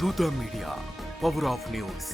దూత media, power of news.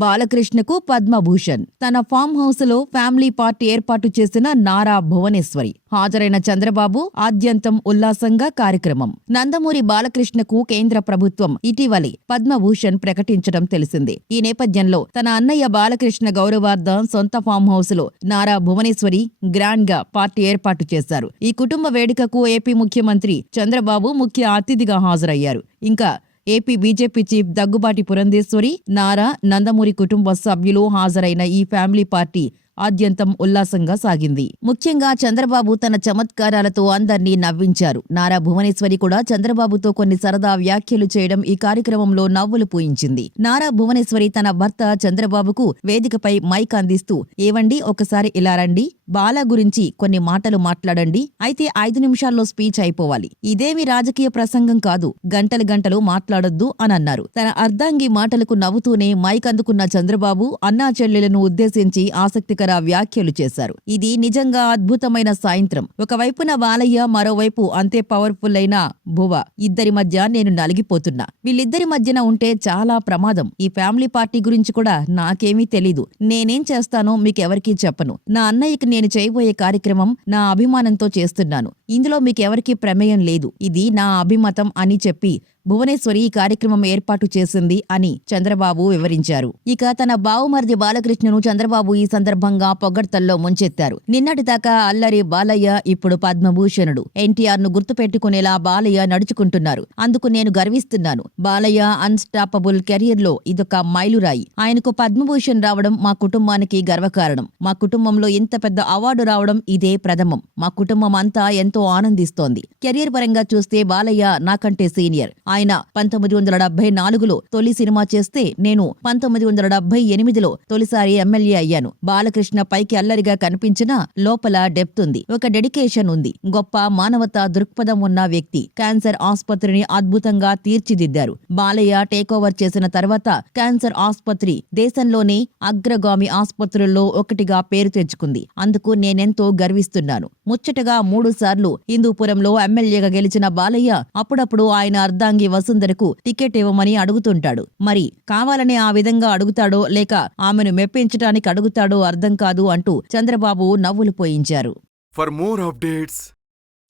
బాలకృష్ణకు పద్మభూషణ్. తన ఫామ్ హౌస్ లో ఫ్యామిలీ పార్టీ ఏర్పాటు చేసిన నారా భువనేశ్వరి. హాజరైన చంద్రబాబు ఆద్యంతం ఉల్లాసంగా కార్యక్రమం. నందమూరి బాలకృష్ణకు కేంద్ర ప్రభుత్వం ఇటీవలి పద్మభూషణ్ ప్రకటించడం తెలిసిందే. ఈ నేపథ్యంలో తన అన్నయ్య బాలకృష్ణ గౌరవార్థం సొంత ఫామ్ హౌస్ లో నారా భువనేశ్వరి గ్రాండ్ గా పార్టీ ఏర్పాటు చేశారు. ఈ కుటుంబ వేడుకకు ఏపీ ముఖ్యమంత్రి చంద్రబాబు ముఖ్య అతిథిగా హాజరయ్యారు. ఇంకా AP BJP chief Daggubati Purandeswari, Nara, Nandamuri కుటుంబ సభ్యులు హాజరైన ఈ ఫ్యామిలీ పార్టీ ఆద్యంతం ఉల్లాసంగా సాగింది. ముఖ్యంగా చంద్రబాబు తన చమత్కారాలతో అందర్నీ నవ్వించారు. నారా భువనేశ్వరి కూడా చంద్రబాబుతో కొన్ని సరదా వ్యాఖ్యలు చేయడం ఈ కార్యక్రమంలో నవ్వులు పూయించింది. నారా భువనేశ్వరి తన భర్త చంద్రబాబుకు వేదికపై మైక్ అందిస్తూ, ఏవండి ఒకసారి ఇలా రండి, బాల గురించి కొన్ని మాటలు మాట్లాడండి, అయితే 5 నిమిషాల్లో స్పీచ్ అయిపోవాలి, ఇదేమి రాజకీయ ప్రసంగం కాదు, గంటలు గంటలు మాట్లాడొద్దు అనన్నారు. తన అర్ధాంగి మాటలకు నవ్వుతూనే మైక్ అందుకున్న చంద్రబాబు అన్నా చెల్లెలను ఉద్దేశించి ఆసక్తికర వ్యాఖ్యలు చేశారు. ఇది నిజంగా అద్భుతమైన సాయంత్రం. ఒకవైపున బాలయ్య, మరోవైపు అంతే పవర్ఫుల్ అయిన భువ. ఇద్దరి మధ్య నేను నలిగిపోతున్నా. వీళ్ళిద్దరి మధ్యన ఉంటే చాలా ప్రమాదం. ఈ ఫ్యామిలీ పార్టీ గురించి కూడా నాకేమీ తెలీదు. నేనేం చేస్తానో మీకెవరికీ చెప్పను. నా అన్నయ్యకి నేను చేయబోయే కార్యక్రమం నా అభిమానంతో చేస్తున్నాను. ఇందులో మీకెవరికీ ప్రమేయం లేదు. ఇది నా అభిమతం అని చెప్పి భువనేశ్వరి ఈ కార్యక్రమం ఏర్పాటు చేసింది అని చంద్రబాబు వివరించారు. ఇక తన బావుమరిది బాలకృష్ణను చంద్రబాబు ఈ సందర్భంగా పొగడ్తల్లో ముంచెత్తారు. నిన్నటిదాకా అల్లరి బాలయ్య ఇప్పుడు పద్మభూషణుడు. ఎన్టీఆర్ ను గుర్తుపెట్టుకునేలా బాలయ్య నడుచుకుంటున్నారు. అందుకు నేను గర్విస్తున్నాను. బాలయ్య అన్స్టాపబుల్ కెరియర్ లో ఇదొక మైలురాయి. ఆయనకు పద్మభూషణ్ రావడం మా కుటుంబానికి గర్వకారణం. మా కుటుంబంలో ఇంత పెద్ద అవార్డు రావడం ఇదే ప్రథమం. మా కుటుంబం అంతా ఎంతో ఆనందిస్తోంది. కెరియర్ పరంగా చూస్తే బాలయ్య నాకంటే సీనియర్. ఆయన 1974లో తొలి సినిమా చేస్తే నేను 1978లో తొలిసారి ఎమ్మెల్యే అయ్యాను. బాలకృష్ణ పైకి అల్లరిగా కనిపించినా లోపల డెప్త్ ఉంది, ఒక డెడికేషన్ ఉంది. గొప్ప మానవతా దృక్పథం ఉన్న వ్యక్తి. క్యాన్సర్ ఆసుపత్రిని అద్భుతంగా తీర్చిదిద్దారు. బాలయ్య టేకోవర్ చేసిన తర్వాత క్యాన్సర్ ఆసుపత్రి దేశంలోనే అగ్రగామి ఆసుపత్రుల్లో ఒకటిగా పేరు తెచ్చుకుంది. అందుకు నేనెంతో గర్విస్తున్నాను. ముచ్చటగా 3 సార్లు హిందూపురంలో ఎమ్మెల్యేగా గెలిచిన బాలయ్య అప్పుడప్పుడు ఆయన అర్ధాంగి వసుంధరకు టికెట్ ఇవ్వమని అడుగుతుంటాడు. మరి కావాలనే ఆ విధంగా అడుగుతాడో లేక ఆమెను మెప్పించడానికి అడుగుతాడో అర్థం కాదు అంటూ చంద్రబాబు నవ్వులు పోయించారు. For more updates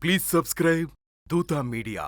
please subscribe Dhoota media.